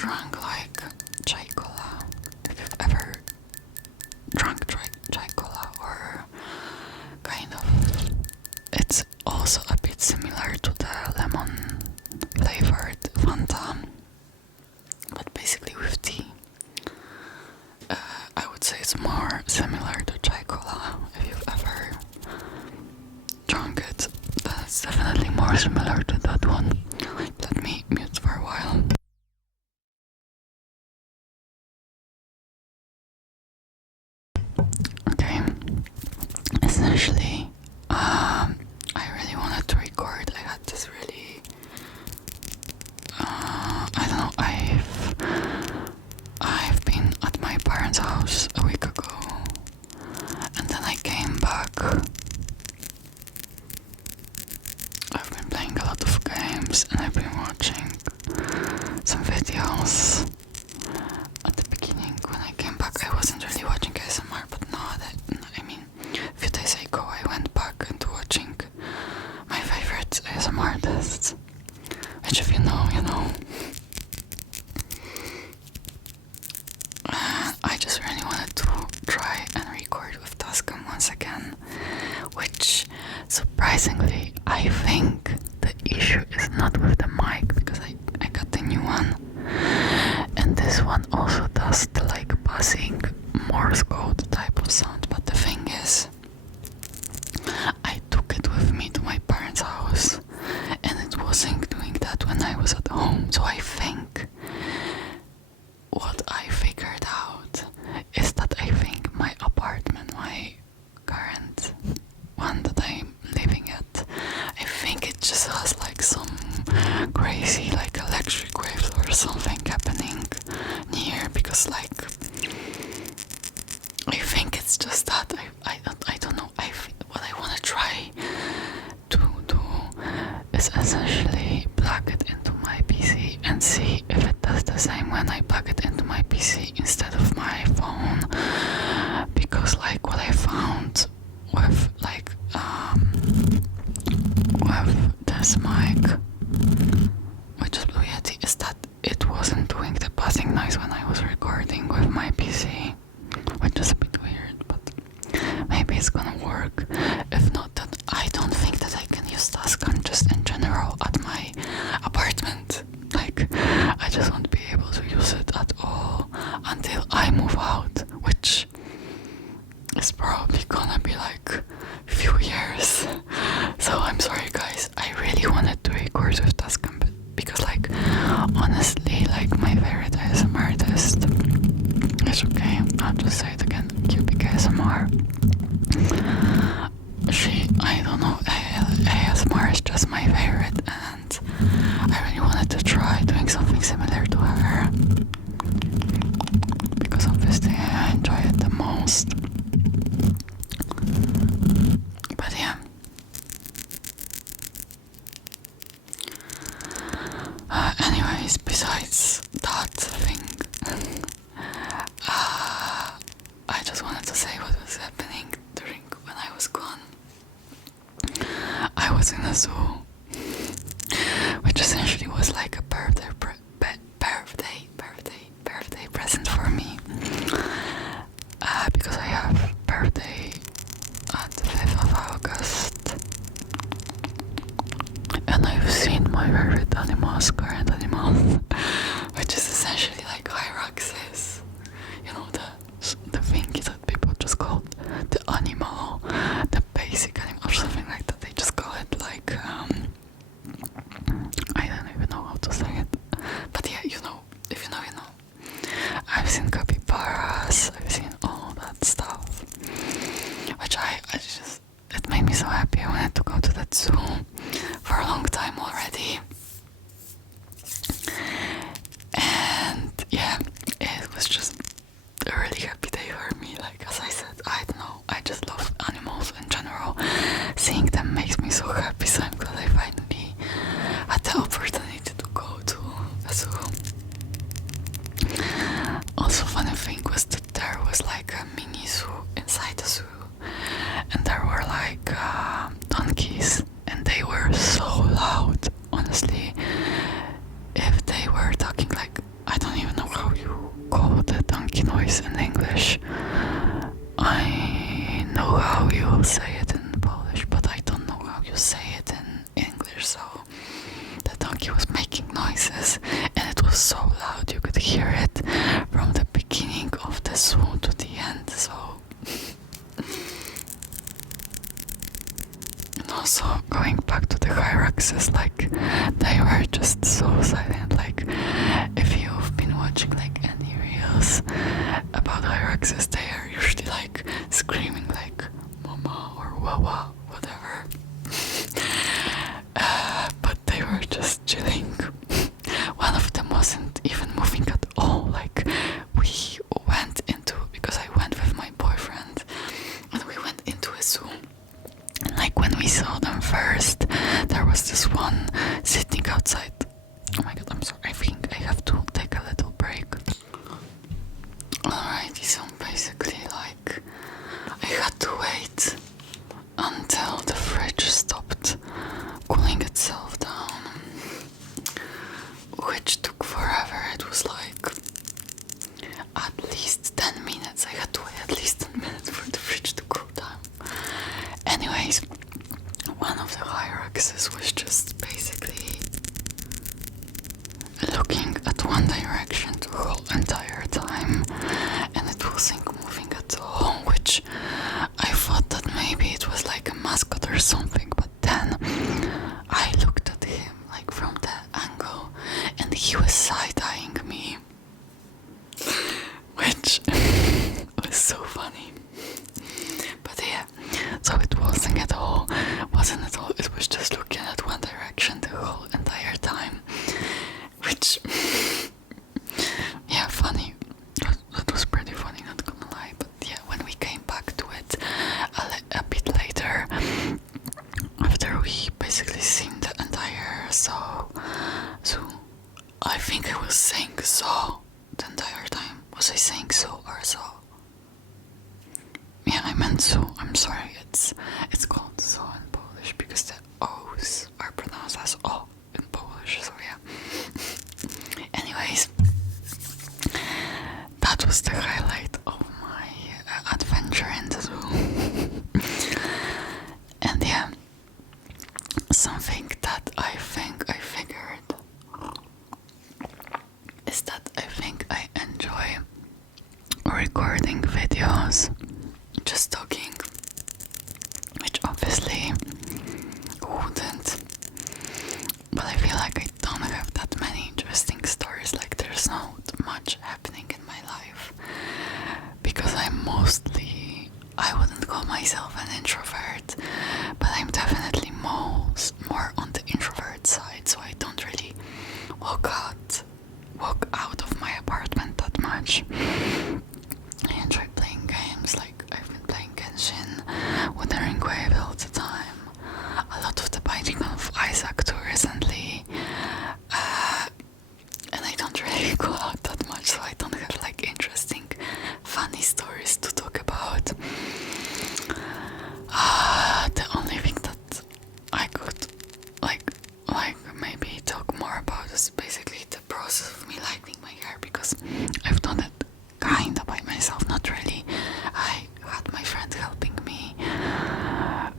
drunk like chai cola, if you've ever drunk chai cola, or kind of, it's also a bit similar to the lemon flavored Fanta, but basically with tea. I would say it's more similar to chai cola. If you've ever drunk it, that's definitely more similar to that one. Let me mute for a while. Okay, essentially, I really wanted to record. I had this really, I don't know, I've been at my parents' house a week ago, and then I came back. I've been playing a lot of games, and I've been watching some videos. At the beginning, when I came back, I wasn't really watching ASMR, but now that, I mean, a few days ago, I went back into watching my favorite ASMR artists, which if you know, you know. I just really wanted to try and record with Tascam once again, which, surprisingly, I think the issue is not with the mic, because I got the new one. And this one also does the like buzzing Morse code type of sound, but the thing is, I took it with me to my parents' house and it wasn't doing that when I was at home. So I think what I figured out is that I think my apartment, my current one that I'm living at, I think it just has like some crazy like electric waves or something happening near, because like I think it's just that I don't know. What I want to try to do is essentially plug it into my PC and see if it does the same when I plug it into my PC instead of my phone, because like what I found with like with this mic, which is Blue Yeti, is that it wasn't doing the buzzing noise when I was recording with my PC, which is a bit weird, but maybe it's gonna work. If not, then I don't think that I can use Tascam just in general at my apartment. Like, I just won't be able to use it at all until I move out, which is probably gonna be like a few years. So I'm sorry guys, I really wanted to record with Tascam, but because like honestly, like my favorite ASMR artist, it's okay, I'll just say it again, Cubic ASMR. I don't know, ASMR is just my favorite, and I really wanted to try doing something similar to her, because obviously I enjoy it the most. But yeah. Anyways, besides that thing, I just wanted to say what was happening during when I was gone. I was in a zoo, which essentially was like a birthday present for me, because I have birthday at the 5th of August, and I've seen my favorite animals, current animals, which is essentially like Hyraxes, you know, the thingy that people just call the animal, the basic animal or something like that. They just call it like I don't even know how to say it, but yeah, you know, if you know, you know. I've seen capybaras, I've seen all that stuff, which I just, it made me so happy. I wanted to go to that zoo for a long time already, and yeah, it was just a really happy day for me. Like, as I said, I don't know, I just love animals in general. Seeing them makes me so happy, so I'm glad I finally had the opportunity to go to a zoo. Also, funny thing was that there was like a mini zoo inside the zoo, and there were like donkeys, and they were so loud. Honestly, if they were talking like, I don't noise in English. I know how you say it in Polish, but I don't know how you say it in English. So the donkey was making noises, and it was so loud you could hear it from the beginning of the zoo to the end. So and also going back to the Hyraxes, like they were just so silent. Like if you've been watching like any reels about Hyraxes, they are usually like screaming like mama or wawa, whatever. But they were just chilling. One of them wasn't even moving at all. Like we went into, because I went with my boyfriend, and we went into a zoo. Like when we saw them first, there was this one sitting outside. Oh my god, I'm sorry, I think I have to take a little break. Alrighty, so basically like I had to wait until the fridge stopped cooling itself down, which took forever. It was like at least 10 minutes. I had to wait at least 10 minutes for the fridge to cool down. Anyways, one of the Hyraxes was just basically looking at one direction the whole entire time, and it wasn't moving at all, which I thought that maybe it was like a mascot or something, but then I looked at him like from the angle and he was side-eyeing me, which was so funny. But yeah, so it wasn't at all, it was just looking at one direction the whole entire time, which, yeah, funny. That was pretty funny, not gonna lie. But yeah, when we came back to it a bit later, after we basically seen the entire zoo, I think I was saying zoo the entire time. Was I saying zoo or zoo? Yeah, I meant zoo. I'm sorry. It's called zoo in Polish because the O's are pronounced as O in Polish. So yeah. Anyways, that was the highlight of my adventure in the zoo. And yeah, something that I think I figured is that I think I enjoy recording videos, just talking, which obviously wouldn't, but I feel like I don't have that many interesting stories. Like there's not much happening in my life because I wouldn't call myself an introvert, but I'm definitely more on the introvert side, so I don't really walk out of my apartment that much. I enjoy playing games, like I've been playing Genshin, Wuthering Waves all the time, a lot of the Binding of Isaac too recently, and I don't really go out that much, so I don't have like interesting, funny stories to talk about. The only thing that I could like maybe talk more about is basically the process of me lightening my hair, because I've done it kinda by myself, not really. I had my friend helping me, it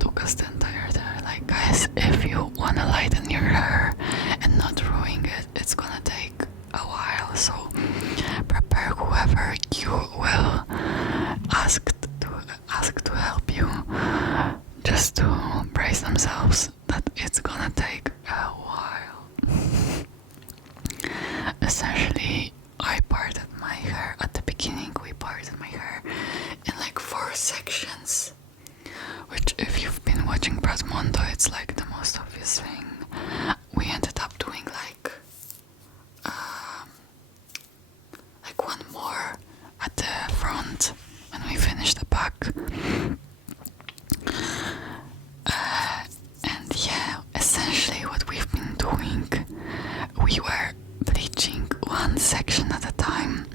took us the entire day. Like, guys, if you wanna lighten your hair and not ruin it, it's gonna take a while, so prepare whoever you will ask to help you, just to brace themselves that it's gonna take a while. Essentially, I parted my hair at the beginning. We parted my hair in like 4 sections, which if you've been watching Brad Mondo, it's like the most obvious thing. We ended up doing like one more at the front when we finished the back. And yeah, essentially what we've been doing, we were bleaching one section at a time,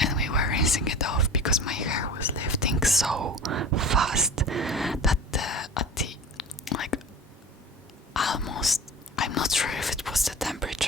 and we were rinsing it off because my hair was lifting so fast that at the like almost, I'm not sure if it was the temperature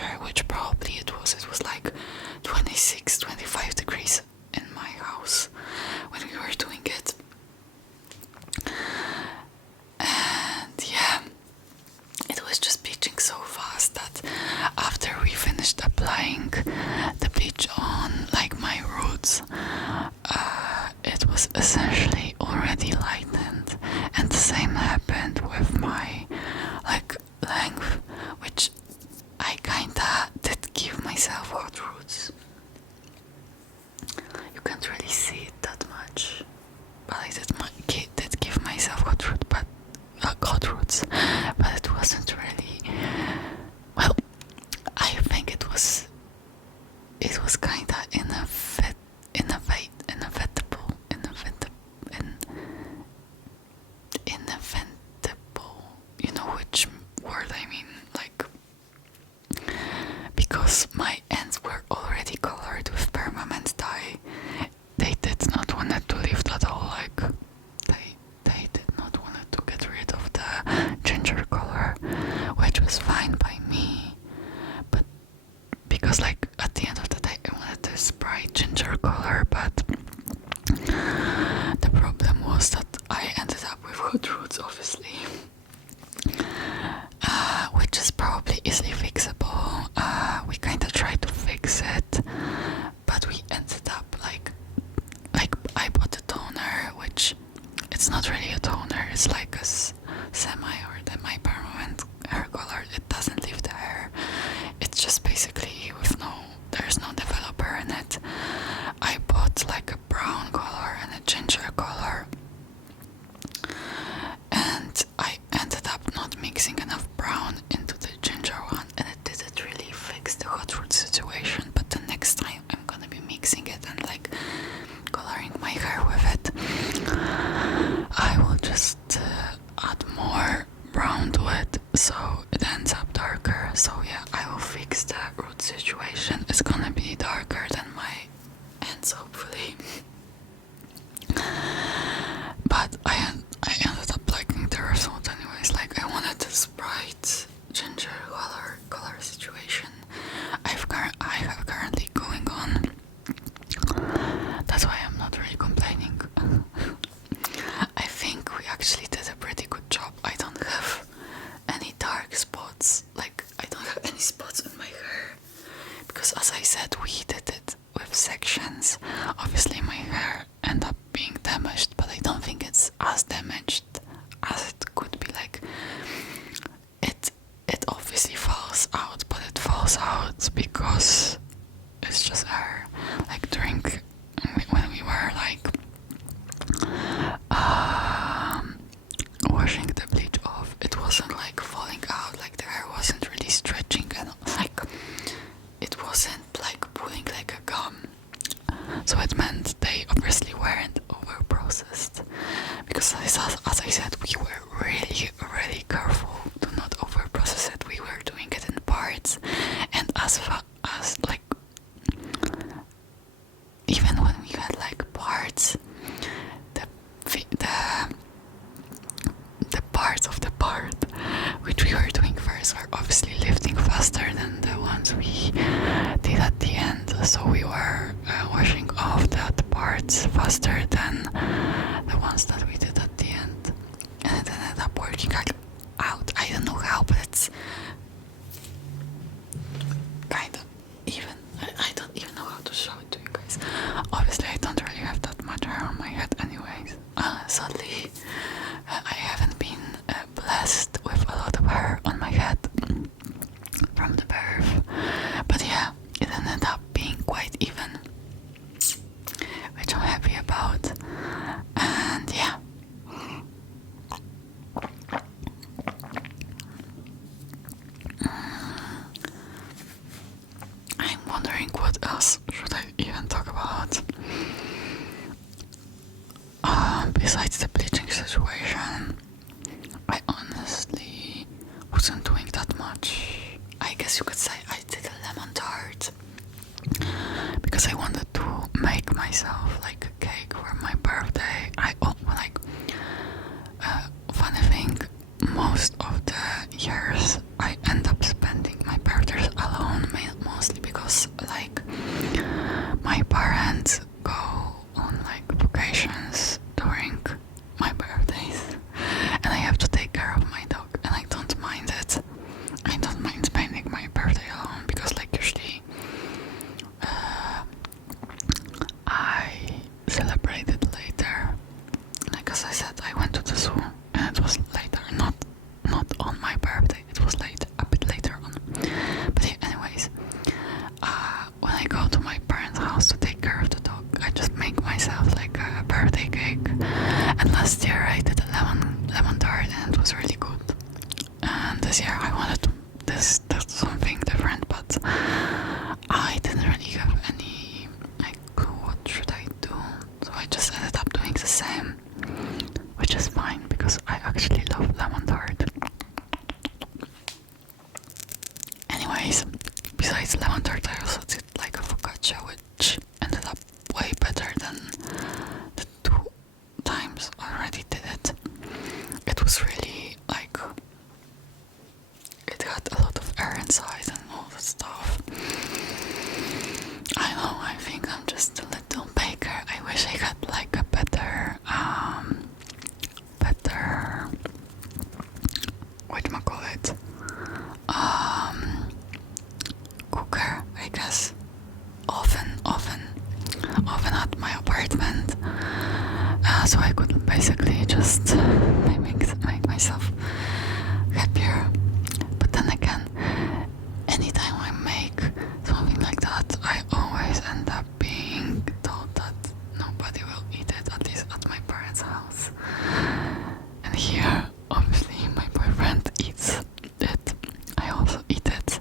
roots. You can't really see it that much, but I did give myself hot roots, but it wasn't really. Well, I think it was kinda inevitable. You know which word I mean, like, because my ends were already colored with permanent dye. They did not want it to leave at all. Like, they did not want it to get rid of the ginger color, which was fine by me. But because, like, at the end of the day, I wanted this bright ginger color, but the problem was that I ended up with hot roots, obviously, which is probably easily fixable. We kind of tried to fix it, but we ended up like I bought a toner, which it's not really a toner. It's like a semi or permanent hair color. It doesn't leave the hair. It's just basically there's no developer in it. I bought like a brown color and a ginger color, and I ended up not mixing enough brown into the ginger one, and it didn't really fix the hot root situation. But the next time I'm gonna be mixing it and like coloring my hair with it, I will just add more brown to it so it ends up darker. So yeah, I will fix the root situation. It's gonna be darker than my ends, hopefully. But I ended up liking the result anyways. Like, I wanted this bright ginger color situation I have currently going on. That's why I'm not really complaining. I think we actually did a pretty good job. I don't have any dark spots. Like, I don't have any spots in my hair, because as I said, we did it with sections. Obviously my hair ended up being damaged, but I don't think it's as damaged as it could be. Like, it obviously falls out, but it falls out because it's just hair. Like, when we were like washing the bleach off, it wasn't like falling out. Like, the hair wasn't really stretching, and like it wasn't like pulling like a gum. So it meant they obviously weren't over processed, because as I said, we were really careful to not over process it. We were doing it in parts, and as like, even when we had like parts, the parts of the part which we were doing first were obviously lifting faster than the ones we did at the end. So we were washing off that parts faster than the ones that we did at the end, and it ended up working out. I don't know how, but it's kind of even. I don't even know how to show it to you guys. Obviously, I don't really have that much hair on my head anyways. Sadly, I haven't been blessed with a lot of hair on my head from the birth. But yeah, it ended up being quite even, which I'm happy about. And yeah. I'm wondering what else should I even talk about. Besides the bleaching situation, I honestly wasn't doing that much. I guess you could say I did a lemon tart because I wanted to make myself like a cake for my birthday. Funny thing, most of the years I end up spending my birthdays alone, mostly because like my parents go on like vacations during my birthdays, and I have to take care of my dog, and I don't mind it. I don't mind spending my birthday alone, because like usually I celebrated later. Like, as I said, I went to the zoo, and it was later, not on my birthday. It was later, a bit later on. But yeah, anyways, when go to my parents' house to take care of the dog, I just make myself like a birthday cake. And last year I did a lemon tart and it was really good. And this year I wanted to this something different, but I didn't really have any like what should I do. So I just ended up doing the same, which is fine because I actually love lemon tart. Anyways, besides lemon tart, I also did like a focaccia, which ended up way better than the 2 times I already did it. It was really like, it had a lot of air inside and all that stuff. I know, I think I'm just a little baker. I wish I had like a better whatchamacallit, cooker, I guess, oven at my apartment, so I could basically just make myself happier. But then again, anytime I make something like that, I always end up being told that nobody will eat it, at least at my parents' house. And here, obviously, my boyfriend eats it. I also eat it.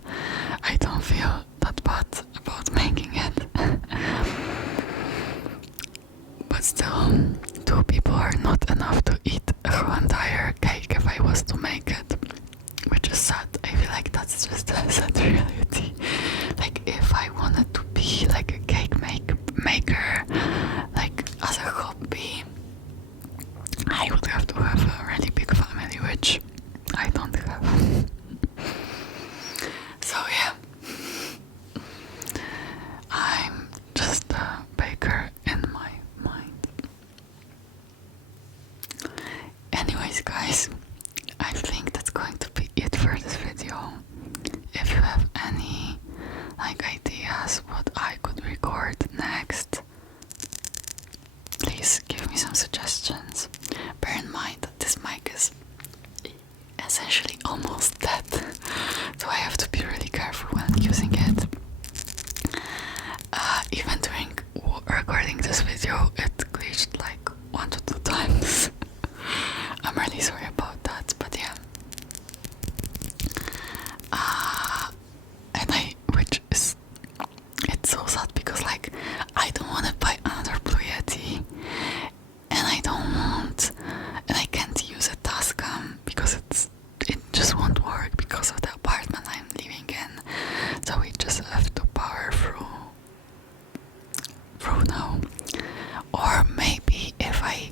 I don't feel that bad about making it. But still, 2 people are not enough to eat a whole entire cake if I was to make it. Which is sad. I feel like that's just a sad reality. Like, if I wanted to be like a cake maker, like as a hobby, I would have to have a really big family, which I don't have. So yeah, I'm just a baker in my mind. Anyways, guys, I think that's going to be it for this video. If you have any like ideas what I could record next, please give me some suggestions. Bear in mind that this mic is essentially almost dead, so I have to be really careful when using it. Even during recording this video, it glitched like 1 to 2 times. I'm really sorry about that, but yeah. It's so sad because like I don't want to buy another Blue Yeti, and I can't use a Tascam because it just won't work because of the apartment I'm living in. So we just have to power through now. Or maybe if I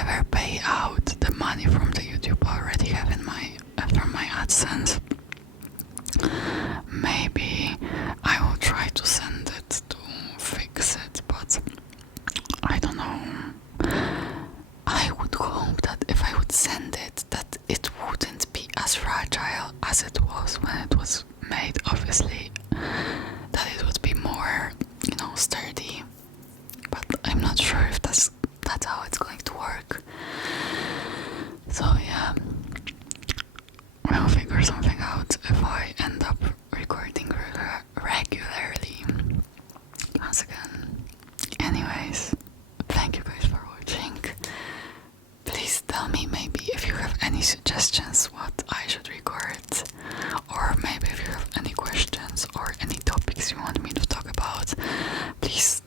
ever pay out the money from the YouTube I already have in from my AdSense, maybe I will try to send it to fix it, but I don't know. I would hope that if I would send it, that it wouldn't be as fragile as it was when it was made, obviously. That it would be more, sturdy. But I'm not sure if that's how it's going to work. So yeah, we'll figure something out if I end up recording regularly once again. Anyways, thank you guys for watching. Please tell me maybe if you have any suggestions what I should record, or maybe if you have any questions or any topics you want me to talk about. Please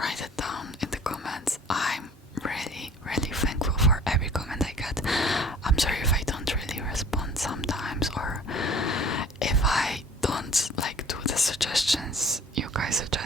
write it down in the comments. I'm really thankful for every comment I get. I'm sorry if I don't really respond sometimes, or if I don't like do the suggestions you guys suggest.